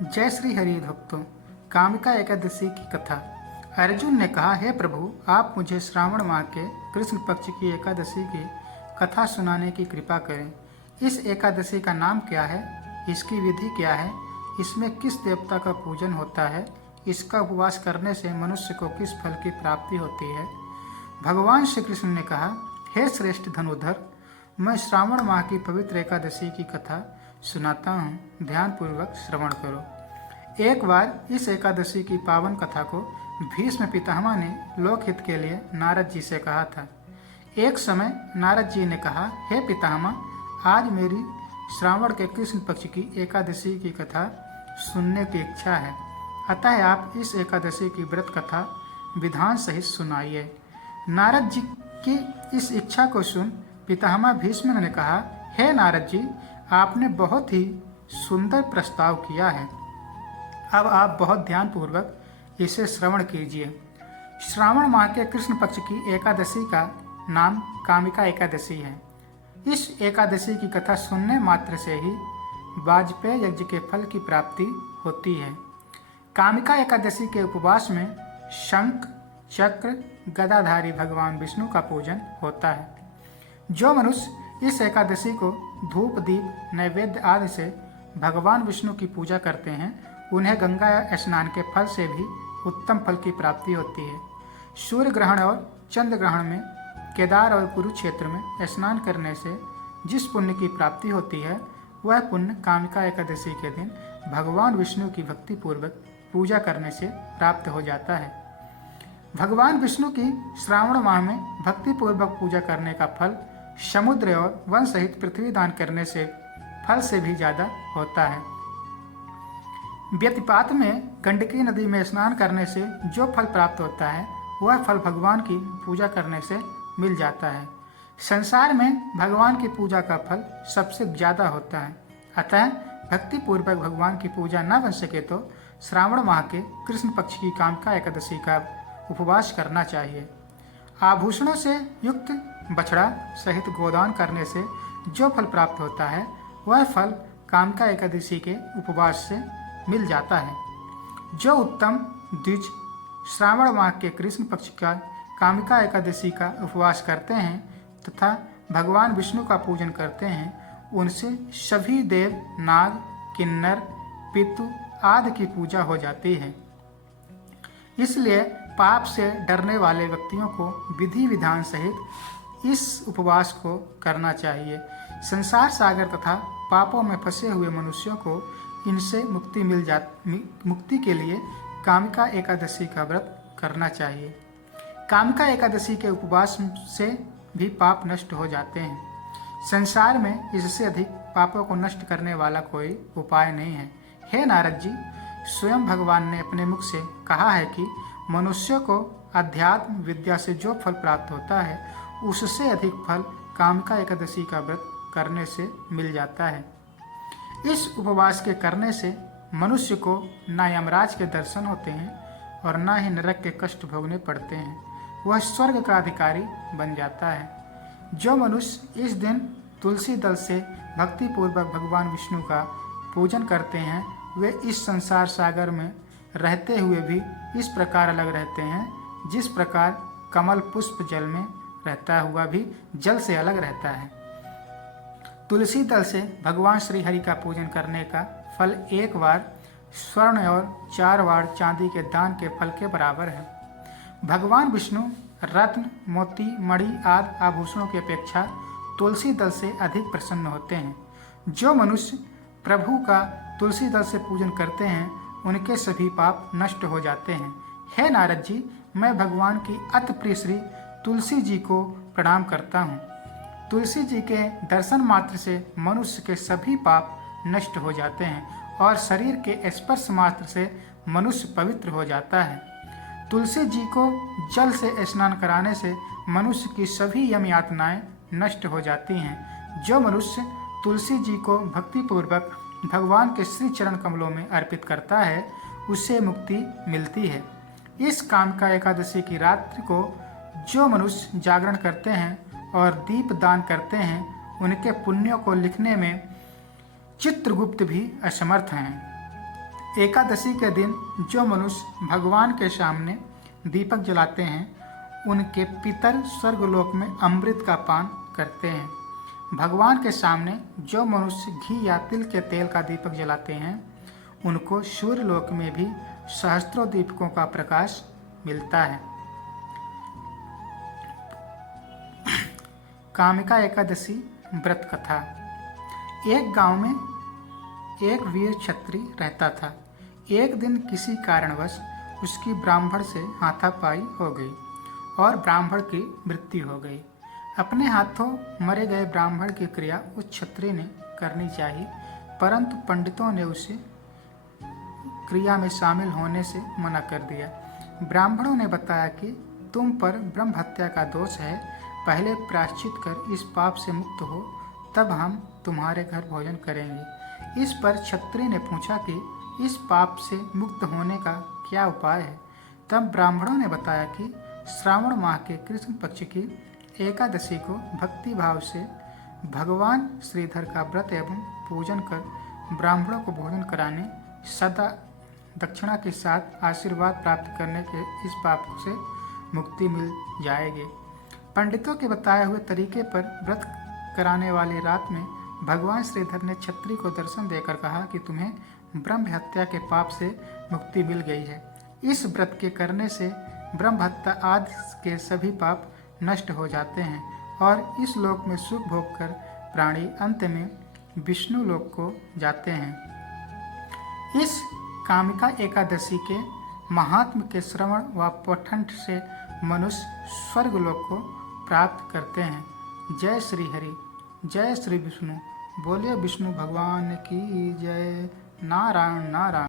जय श्री हरि भक्तों। कामिका एकादशी की कथा। अर्जुन ने कहा, हे प्रभु, आप मुझे श्रावण माह के कृष्ण पक्ष की एकादशी की कथा सुनाने की कृपा करें। इस एकादशी का नाम क्या है, इसकी विधि क्या है, इसमें किस देवता का पूजन होता है, इसका उपवास करने से मनुष्य को किस फल की प्राप्ति होती है। भगवान श्री कृष्ण ने कहा, हे श्रेष्ठ धनुधर, मैं श्रावण माह की पवित्र एकादशी की कथा सुनाता हूँ, ध्यानपूर्वक श्रवण करो। एक बार इस एकादशी की पावन कथा को भीष्म पितामह ने लोकहित के लिए नारद जी से कहा था। एक समय नारद जी ने कहा, हे पितामह, आज मेरी श्रावण के कृष्ण पक्ष की एकादशी की कथा सुनने की इच्छा है, अतः आप इस एकादशी की व्रत कथा विधान सहित सुनाइए। नारद जी की इस इच्छा को सुन पितामह भीष्म ने कहा, हे नारद जी, आपने बहुत ही सुंदर प्रस्ताव किया है। अब आप बहुत ध्यानपूर्वक इसे श्रवण कीजिए। श्रावण माह के कृष्ण पक्ष की एकादशी का नाम कामिका एकादशी है। इस एकादशी की कथा सुनने मात्र से ही वाजपेय यज्ञ के फल की प्राप्ति होती है। कामिका एकादशी के उपवास में शंख, चक्र, गदाधारी भगवान विष्णु का पूजन होता है। जो मनुष्य इस एकादशी को धूप, दीप, नैवेद्य आदि से भगवान विष्णु की पूजा करते हैं, उन्हें गंगा स्नान के फल से भी उत्तम फल की प्राप्ति होती है। सूर्य ग्रहण और चंद्र ग्रहण में केदार और कुरुक्षेत्र में स्नान करने से जिस पुण्य की प्राप्ति होती है, वह पुण्य कामिका एकादशी के दिन भगवान विष्णु की भक्ति पूर्वक पूजा करने से प्राप्त हो जाता है। भगवान विष्णु की श्रावण माह में भक्ति पूर्वक पूजा करने का फल समुद्र और वन सहित पृथ्वी दान करने से फल से भी ज्यादा होता है। व्यतिपात में गंडकी नदी में स्नान करने से जो फल प्राप्त होता है, वह फल भगवान की पूजा करने से मिल जाता है। संसार में भगवान की पूजा का फल सबसे ज्यादा होता है, अतः भक्ति पूर्वक भगवान की पूजा न बन सके तो श्रावण माह के कृष्ण पक्ष की कामिका एकादशी का उपवास करना चाहिए। आभूषणों से युक्त बछड़ा सहित गोदान करने से जो फल प्राप्त होता है, वह फल कामिका एकादशी के उपवास से मिल जाता है। जो उत्तम द्विज श्रावण माह के कृष्ण पक्ष का कामिका एकादशी का उपवास करते हैं तथा भगवान विष्णु का पूजन करते हैं, उनसे सभी देव, नाग, किन्नर, पितृ आदि की पूजा हो जाती है। इसलिए पाप से डरने वाले व्यक्तियों को विधि विधान सहित इस उपवास को करना चाहिए। संसार सागर तथा पापों में फंसे हुए मनुष्यों को इनसे मुक्ति के लिए कामिका एकादशी का व्रत करना चाहिए। कामिका एकादशी के उपवास से भी पाप नष्ट हो जाते हैं। संसार में इससे अधिक पापों को नष्ट करने वाला कोई उपाय नहीं है। हे नारद जी, स्वयं भगवान ने अपने मुख से कहा है कि मनुष्य को अध्यात्म विद्या से जो फल प्राप्त होता है, उससे अधिक फल कामिका एकादशी का व्रत करने से मिल जाता है। इस उपवास के करने से मनुष्य को न यमराज के दर्शन होते हैं और न ही नरक के कष्ट भोगने पड़ते हैं, वह स्वर्ग का अधिकारी बन जाता है। जो मनुष्य इस दिन तुलसी दल से भक्ति पूर्वक भगवान विष्णु का पूजन करते हैं, वे इस संसार सागर में रहते हुए भी इस प्रकार अलग रहते हैं जिस प्रकार कमल पुष्प जल में रहता हुआ भी जल से अलग रहता है। तुलसी दल से भगवान श्री हरि का पूजन करने का फल एक बार स्वर्ण और 4 बार चांदी के दान के फल के बराबर है। भगवान विष्णु रत्न, मोती, मणि आदि आभूषणों की अपेक्षा तुलसी दल से अधिक प्रसन्न होते हैं। जो मनुष्य प्रभु का तुलसी दल से पूजन करते हैं, उनके सभी पाप नष्ट हो जाते हैं। हे नारद जी, मैं भगवान की अति प्रिय श्री तुलसी जी को प्रणाम करता हूँ। तुलसी जी के दर्शन मात्र से मनुष्य के सभी पाप नष्ट हो जाते हैं और शरीर के स्पर्श मात्र से मनुष्य पवित्र हो जाता है। तुलसी जी को जल से स्नान कराने से मनुष्य की सभी यम यातनाएं नष्ट हो जाती हैं। जो मनुष्य तुलसी जी को भक्ति पूर्वक भगवान के श्री चरण कमलों में अर्पित करता है, उससे मुक्ति मिलती है। इस कामिका एकादशी की रात्रि को जो मनुष्य जागरण करते हैं और दीप दान करते हैं, उनके पुण्यों को लिखने में चित्रगुप्त भी असमर्थ हैं। एकादशी के दिन जो मनुष्य भगवान के सामने दीपक जलाते हैं उनके पितर स्वर्गलोक में अमृत का पान करते हैं। भगवान के सामने जो मनुष्य घी या तिल के तेल का दीपक जलाते हैं उनको सूर्यलोक में भी सहस्त्रों दीपकों का प्रकाश मिलता है। कामिका एकादशी व्रत कथा। एक गांव में एक वीर क्षत्रिय रहता था। एक दिन किसी कारणवश उसकी ब्राह्मण से हाथापाई हो गई और ब्राह्मण की मृत्यु हो गई। अपने हाथों मरे गए ब्राह्मण की क्रिया उस क्षत्रिय ने करनी चाहिए, परंतु पंडितों ने उसे क्रिया में शामिल होने से मना कर दिया। ब्राह्मणों ने बताया कि तुम पर ब्रह्म हत्या का दोष है, पहले प्रायश्चित कर इस पाप से मुक्त हो, तब हम तुम्हारे घर भोजन करेंगे। इस पर क्षत्रिय ने पूछा कि इस पाप से मुक्त होने का क्या उपाय है। तब ब्राह्मणों ने बताया कि श्रावण माह के कृष्ण पक्ष की एकादशी को भक्ति भाव से भगवान श्रीधर का व्रत एवं पूजन कर ब्राह्मणों को भोजन कराने, सदा दक्षिणा के साथ आशीर्वाद प्राप्त करने के इस पाप से मुक्ति मिल जाएगी। पंडितों के बताए हुए तरीके पर व्रत कराने वाली रात में भगवान श्रीधर ने क्षत्रिय को दर्शन देकर कहा कि तुम्हें ब्रह्म हत्या के पाप से मुक्ति मिल गई है। इस व्रत के करने से ब्रह्म हत्या आदि के सभी पाप नष्ट हो जाते हैं और इस लोक में सुख भोग कर प्राणी अंत में विष्णु लोक को जाते हैं। इस कामिका एकादशी के महात्म के श्रवण व पठन से मनुष्य स्वर्गलोक को प्राप्त करते हैं। जय श्री हरि, जय श्री विष्णु। बोलिए विष्णु भगवान की जय। नारायण नारायण।